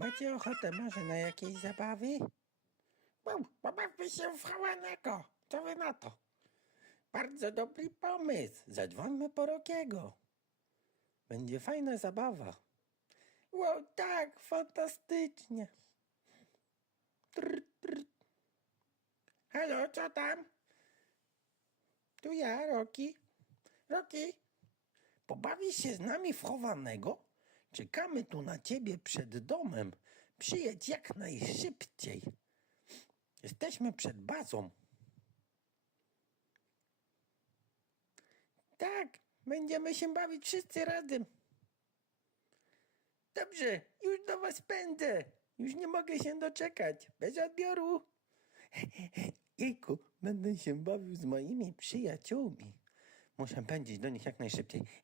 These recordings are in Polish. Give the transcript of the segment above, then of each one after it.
Macie ochotę może na jakieś zabawy? Wow, pobawmy się w chowanego. Co wy na to? Bardzo dobry pomysł. Zadzwońmy po Rokiego. Będzie fajna zabawa. Wow, tak, fantastycznie. Trr, trr. Halo, co tam? Tu ja, Roki. Roki, pobawisz się z nami w chowanego? Czekamy tu na ciebie przed domem. Przyjedź jak najszybciej. Jesteśmy przed bazą. Tak, będziemy się bawić wszyscy razem. Dobrze, już do was pędzę. Już nie mogę się doczekać. Bez odbioru. Jejku, będę się bawił z moimi przyjaciółmi. Muszę pędzić do nich jak najszybciej.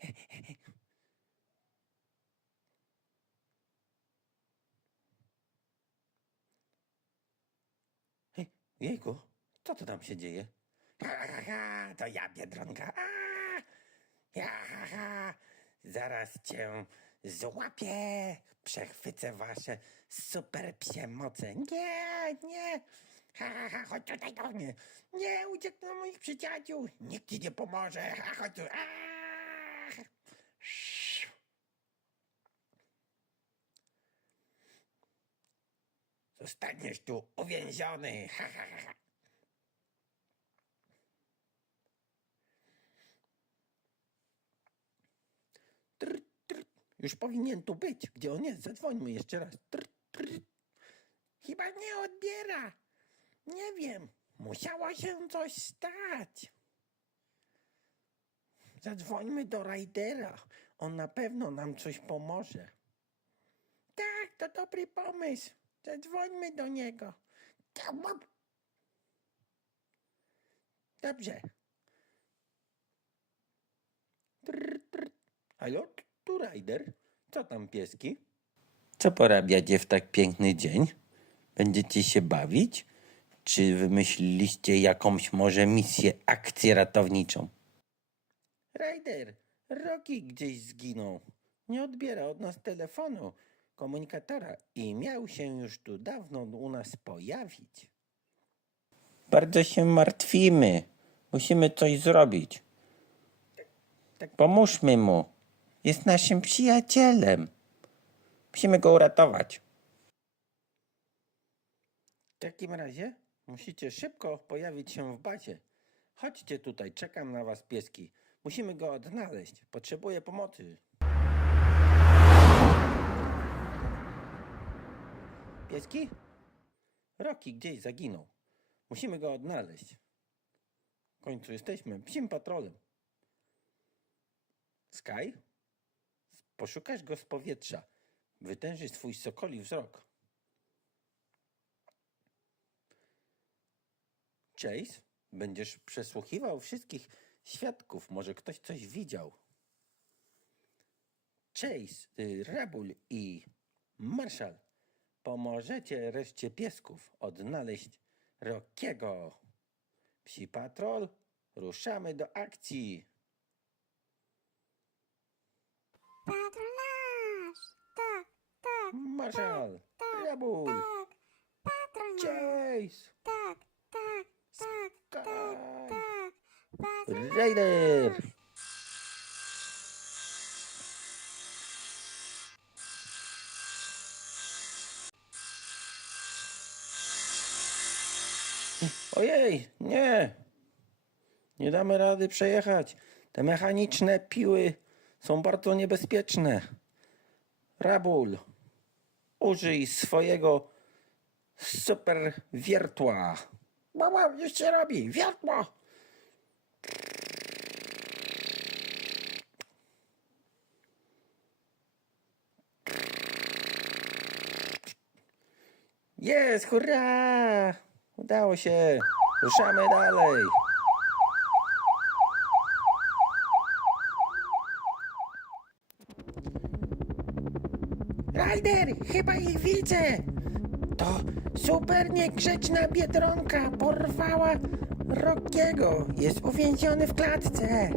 Hej, Jejku, co to tam się dzieje? Ha, to ja, Biedronka. A, ja, ha, ha, zaraz cię złapię. Przechwycę wasze super psie moce. Nie, nie. Ha, ha, ha, chodź tutaj do mnie. Nie, ucieknę moich przyjaciół. Nikt ci nie pomoże. Ha, chodź tu. A! Zostaniesz tu uwięziony. Ha, ha, ha. Tr, tr. Już powinien tu być. Gdzie on jest? Zadzwońmy jeszcze raz. Tr, tr. Chyba nie odbiera. Nie wiem. Musiało się coś stać. Zadzwońmy do Rajdera. On na pewno nam coś pomoże. Tak, to dobry pomysł. Zadzwońmy do niego. Dobrze. Halo, tu Rajder. Co tam pieski? Co porabiacie w tak piękny dzień? Będziecie się bawić? Czy wymyśliliście jakąś może misję, akcję ratowniczą? Rajder, Rocky gdzieś zginął. Nie odbiera od nas telefonu, komunikatora i miał się już tu dawno u nas pojawić. Bardzo się martwimy. Musimy coś zrobić. Pomóżmy mu. Jest naszym przyjacielem. Musimy go uratować. W takim razie musicie szybko pojawić się w bazie. Chodźcie tutaj, czekam na was pieski. Musimy go odnaleźć. Potrzebuję pomocy. Pieski? Roki gdzieś zaginął. Musimy go odnaleźć. W końcu jesteśmy psim patrolem. Sky? Poszukasz go z powietrza. Wytęży swój sokoli wzrok. Chase, będziesz przesłuchiwał wszystkich świadków. Może ktoś coś widział. Chase, y, Rabul i Marshall, pomożecie reszcie piesków odnaleźć Rockiego. Psi Patrol, ruszamy do akcji. Patronaż! Tak, tak, Marshall, tak, Rabul, tak. Patronaż! Chase, Tak, tak, tak, tak, tak. Patronaż! Raider. Ojej, nie. Nie damy rady przejechać. Te mechaniczne piły są bardzo niebezpieczne. Rabul, użyj swojego super wiertła. Wow, już się robi. Wiertło. Jest, hurra! Udało się. Ruszamy dalej. Ryder, chyba ich widzę. To super niegrzeczna biedronka porwała Rockiego. Jest uwięziony w klatce.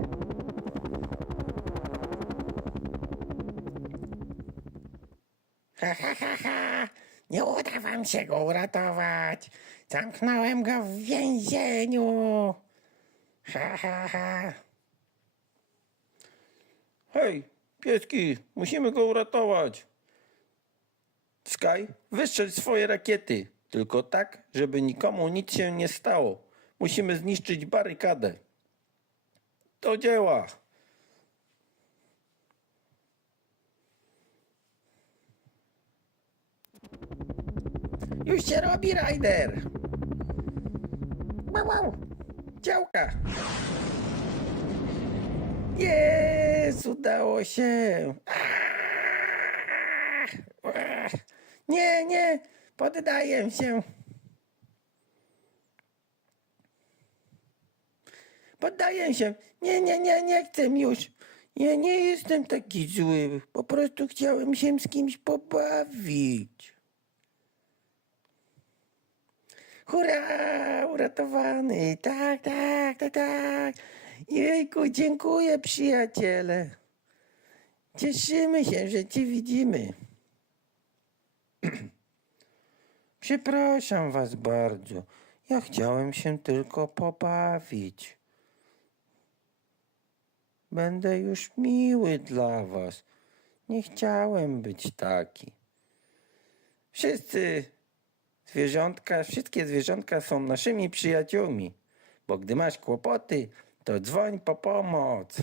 Ha, ha, ha, ha. Nie uda wam się go uratować. Zamknąłem go w więzieniu. Ha, ha, ha. Hej, pieski, musimy go uratować. Sky, wystrzel swoje rakiety. Tylko tak, żeby nikomu nic się nie stało. Musimy zniszczyć barykadę. Do dzieła. Już się robi, Ryder. Wow, wow. Działka. Jest, udało się. Nie, nie, poddaję się. Poddaję się. Nie, nie, nie, nie chcę już. Ja nie jestem taki zły. Po prostu chciałem się z kimś pobawić. Hurra! Uratowany! Tak, tak, tak, tak. Jejku, dziękuję przyjaciele. Cieszymy się, że cię widzimy. Przepraszam was bardzo. Ja chciałem się tylko pobawić. Będę już miły dla was. Nie chciałem być taki. Wszyscy zwierzątka, wszystkie zwierzątka są naszymi przyjaciółmi, bo gdy masz kłopoty, to dzwoń po pomoc.